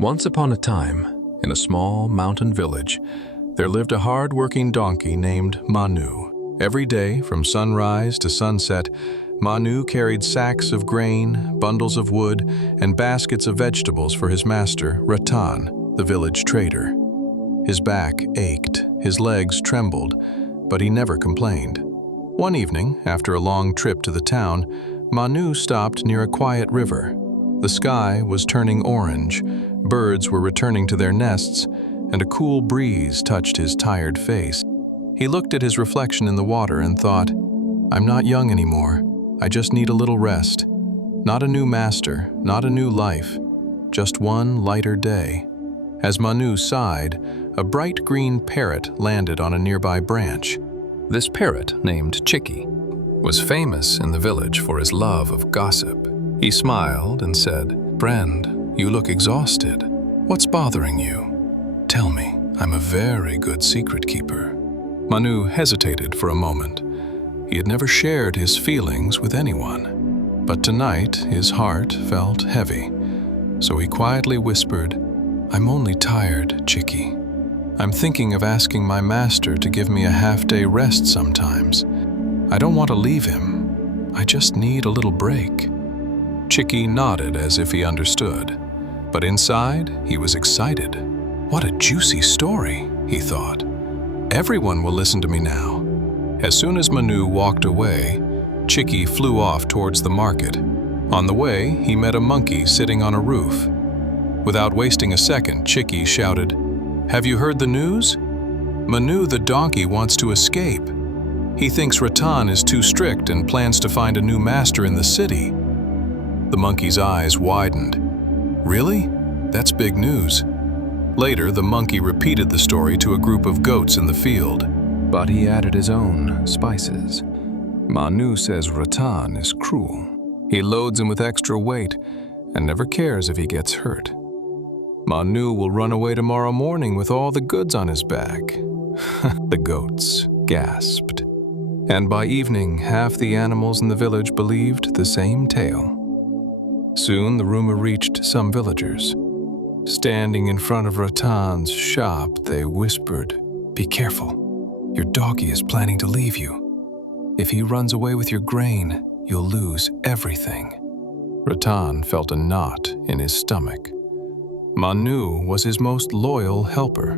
Once upon a time, in a small mountain village, there lived a hard-working donkey named Manu. Every day, from sunrise to sunset, Manu carried sacks of grain, bundles of wood, and baskets of vegetables for his master, Ratan, the village trader. His back ached, his legs trembled, but he never complained. One evening, after a long trip to the town, Manu stopped near a quiet river. The sky was turning orange, birds were returning to their nests, and a cool breeze touched his tired face. He looked at his reflection in the water and thought, "I'm not young anymore. I just need a little rest. Not a new master, not a new life, just one lighter day." As Manu sighed, a bright green parrot landed on a nearby branch. This parrot, named Chicky, was famous in the village for his love of gossip. He smiled and said, "Friend, you look exhausted. What's bothering you? Tell me, I'm a very good secret keeper." Manu hesitated for a moment. He had never shared his feelings with anyone, but tonight his heart felt heavy. So he quietly whispered, "I'm only tired, Chicky. I'm thinking of asking my master to give me a half-day rest sometimes. I don't want to leave him. I just need a little break." Chicky nodded as if he understood, but inside he was excited. "What a juicy story," he thought. "Everyone will listen to me now." As soon as Manu walked away, Chicky flew off towards the market. On the way, he met a monkey sitting on a roof. Without wasting a second, Chicky shouted, "Have you heard the news? Manu the donkey wants to escape. He thinks Ratan is too strict and plans to find a new master in the city." The monkey's eyes widened. "Really? That's big news." Later, the monkey repeated the story to a group of goats in the field, but he added his own spices. "Manu says Ratan is cruel. He loads him with extra weight and never cares if he gets hurt. Manu will run away tomorrow morning with all the goods on his back." The goats gasped. And by evening, half the animals in the village believed the same tale. Soon the rumor reached some villagers. Standing in front of Ratan's shop, they whispered, "Be careful. Your doggy is planning to leave you. If he runs away with your grain, you'll lose everything." Ratan felt a knot in his stomach. Manu was his most loyal helper.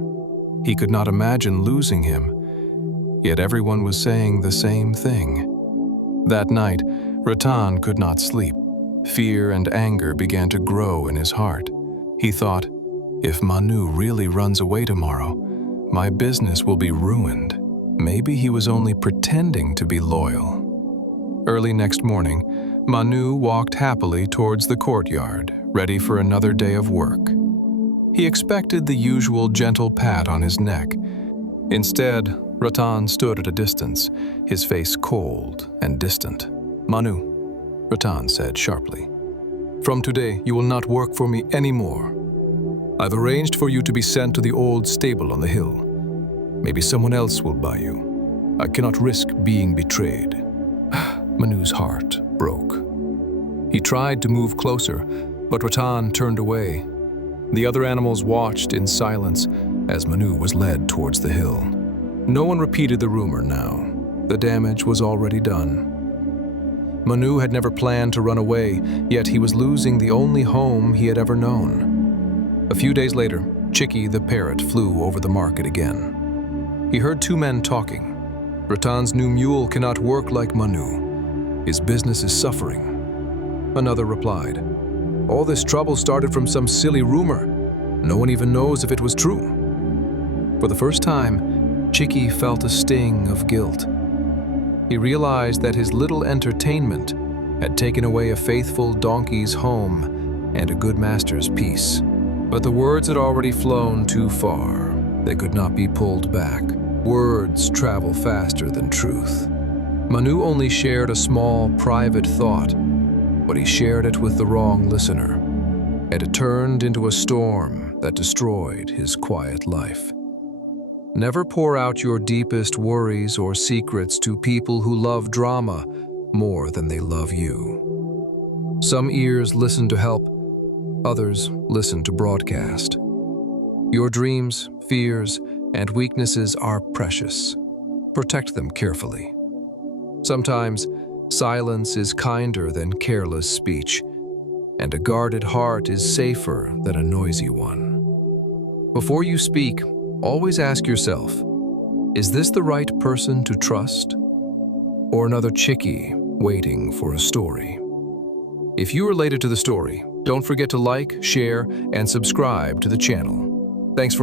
He could not imagine losing him, yet everyone was saying the same thing. That night, Ratan could not sleep. Fear and anger began to grow in his heart. He thought, "If Manu really runs away tomorrow, my business will be ruined. Maybe he was only pretending to be loyal." Early next morning, Manu walked happily towards the courtyard, ready for another day of work. He expected the usual gentle pat on his neck. Instead, Ratan stood at a distance, his face cold and distant. "Manu," Ratan said sharply, "from today you will not work for me anymore. I've arranged for you to be sent to the old stable on the hill. Maybe someone else will buy you. I cannot risk being betrayed." Manu's heart broke. He tried to move closer, but Ratan turned away. The other animals watched in silence as Manu was led towards the hill. No one repeated the rumor now. The damage was already done. Manu had never planned to run away, yet he was losing the only home he had ever known. A few days later, Chicky the parrot flew over the market again. He heard two men talking. "Ratan's new mule cannot work like Manu. His business is suffering." Another replied, "All this trouble started from some silly rumor. No one even knows if it was true." For the first time, Chicky felt a sting of guilt. He realized that his little entertainment had taken away a faithful donkey's home and a good master's peace. But the words had already flown too far. They could not be pulled back. Words travel faster than truth. Manu only shared a small, private thought, but he shared it with the wrong listener, and it turned into a storm that destroyed his quiet life. Never pour out your deepest worries or secrets to people who love drama more than they love you. Some ears listen to help, Others listen to broadcast. Your dreams, fears, and weaknesses are precious. Protect them carefully. Sometimes, silence is kinder than careless speech, and a guarded heart is safer than a noisy one. Before you speak, always ask yourself, is this the right person to trust? Or another chickie waiting for a story? If you related to the story, don't forget to like, share, and subscribe to the channel. Thanks for